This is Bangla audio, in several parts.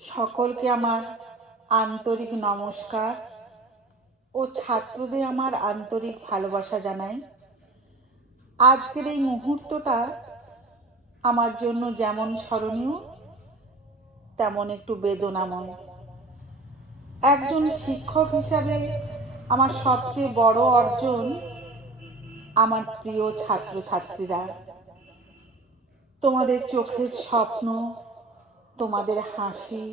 সকলকে আমার আন্তরিক নমস্কার ও ছাত্রদের আমার আন্তরিক ভালোবাসা জানাই। আজকের এই মুহূর্তটা আমার জন্য যেমন স্মরণীয় তেমন একটু বেদনাময়। একজন শিক্ষক হিসাবে আমার সবচেয়ে বড় অর্জন আমার প্রিয় ছাত্রছাত্রীরা। তোমাদের চোখের স্বপ্ন, তোমাদের হাসি,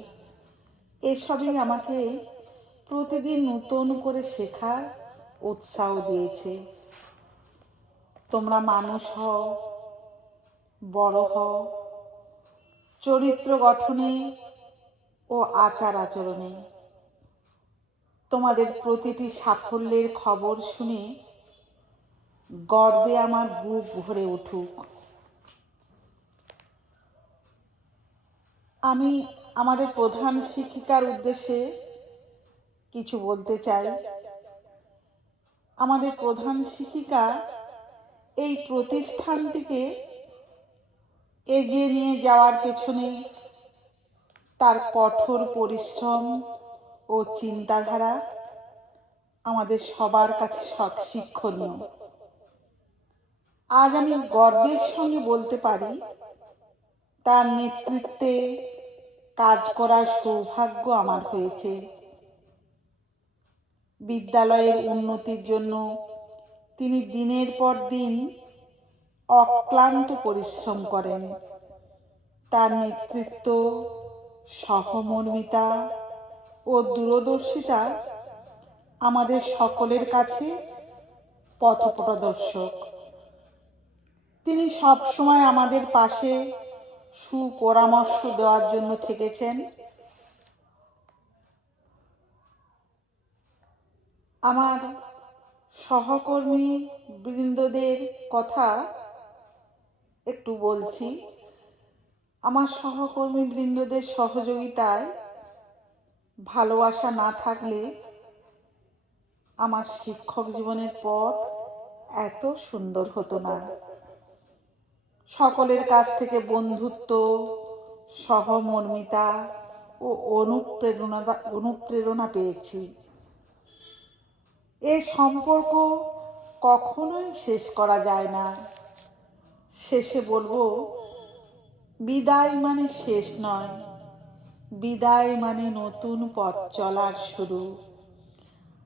এসবই আমাকে প্রতিদিন নতুন করে শেখার উৎসাহ দিয়েছে। তোমরা মানুষ হও, বড় হও, চরিত্র গঠনে ও আচার আচরণে। তোমাদের প্রতিটি সাফল্যের খবর শুনে গর্বে আমার বুক ভরে উঠুক। আমি আমাদের প্রধান শিক্ষিকার উদ্দেশ্যে কিছু বলতে চাই। আমাদের প্রধান শিক্ষিকা এই প্রতিষ্ঠানটিকে এগিয়ে নিয়ে যাওয়ার পেছনে তার কঠোর পরিশ্রম ও চিন্তাধারা আমাদের সবার কাছে শিক্ষণীয়। আজ আমি গর্বের সঙ্গে বলতে পারি, তার নেতৃত্বে কাজ করার সৌভাগ্য আমার হয়েছে। বিদ্যালয়ের উন্নতির জন্য তিনি দিনের পর দিন অক্লান্ত পরিশ্রম করেন। তার নেতৃত্ব, সহমর্মিতা ও দূরদর্শিতা আমাদের সকলের কাছে পথপ্রদর্শক। তিনি সবসময় আমাদের পাশে সুপরামর্শ দেওয়ার জন্য থেকেছেন। আমার সহকর্মী বৃন্দদের কথা একটু বলছি। আমার সহকর্মী বৃন্দদের সহযোগিতায় ভালোবাসা না থাকলে আমার শিক্ষক জীবনের পথ এত সুন্দর হতো না। সকলের কাছ থেকে বন্ধুত্ব, সহমর্মিতা ও অনুপ্রেরণা পেয়েছি। এ সম্পর্ক কখনোই শেষ করা যায় না। শেষে বলবো, বিদায় মানে শেষ নয়, বিদায় মানে নতুন পথ চলার শুরু।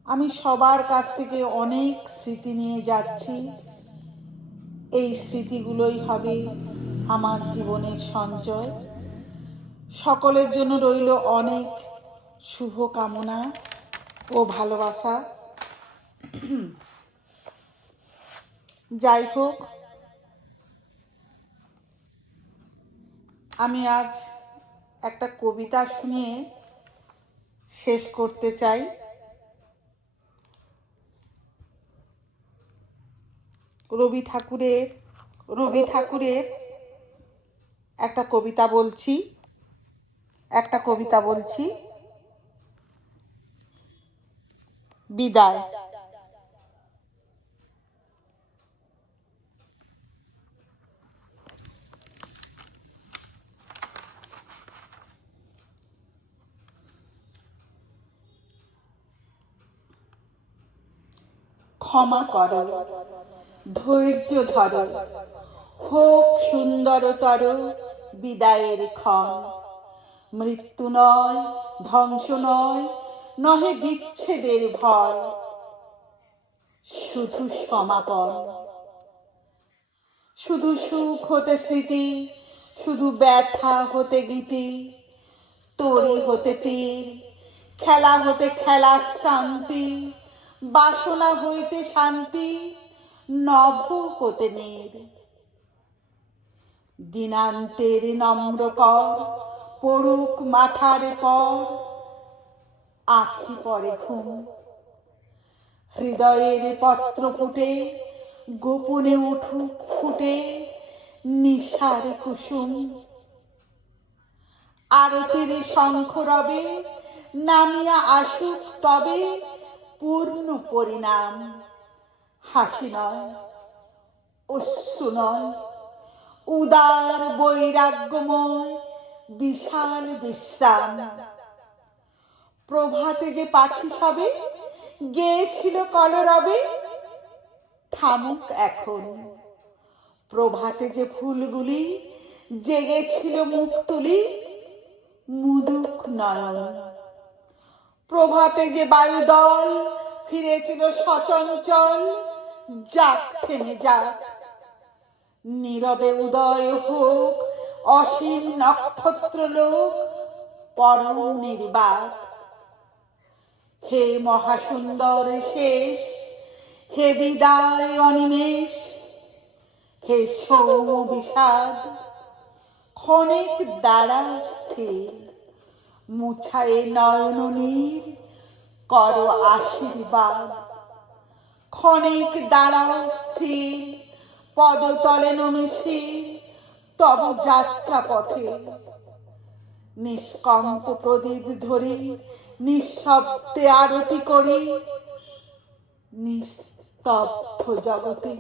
আমি সবার কাছ থেকে অনেক স্মৃতি নিয়ে যাচ্ছি। এই স্মৃতিগুলোই হবে আমার জীবনের সঞ্চয়। সকলের জন্য রইল অনেক শুভকামনা ও ভালোবাসা। যাই হোক, আমি আজ একটা কবিতা শুনিয়ে শেষ করতে চাই। রবি ঠাকুরের একটা কবিতা বলছি। বিদায়। ক্ষমা করো, ধৈর্য ধরো, হোক সুন্দরতর বিদায়ের ক্ষণ। মৃত্যু নয়, ধ্বংস নয়, নহে বিচ্ছেদের ভয়, শুধু সমাপন। শুধু সুখ হতে স্মৃতি, শুধু ব্যথা হতে গীতি, তরি হতে তীর, খেলা হতে খেলা শান্তি, বাসনা হইতে শান্তি, নভ হতে নীর। দিনান্তের নম্রকর পড়ুক মাথার পর, আখি পরে ঘুম। হৃদয়ের পত্র ফুটে গোপনে উঠুক ফুটে নিশার কুসুম। আরতির শঙ্খ রবে নামিয়া আসুক তবে পূর্ণ পরিণাম। হাসি নয়, অশ্রু নয়, উদার বৈরাগ্যময় বিশাল বিশ্রাম। প্রভাতে যে পাখি সবে গেয়েছিল কলরবে, থামুক এখন। প্রভাতে যে ফুলগুলি জেগেছিল মুখ তুলি, মুদুক নয়ন। প্রভাতে যে বায়ুদল ফিরেছিল সচঞ্চল, যাক থেমে যাক। নীরবে উদয় হোক অসীম নক্ষত্র লোক, পরম নির্বাক। হে মহাসুন্দর শেষ, হে বিদায় অনিমেষ, হে সৌম বিষাদ, ক্ষণিক দাঁড়াও স্থির। মুছায়ে নয়ন নীর, করো আশীর্বাদ। ক্ষণিক দাঁড়াও স্থির, পদতলে নমিশির তব যাত্রা পথে। নিষ্কম্প প্রদীপ ধরি নিঃশব্দে আরতি করি নিস্তব্ধ জগতে।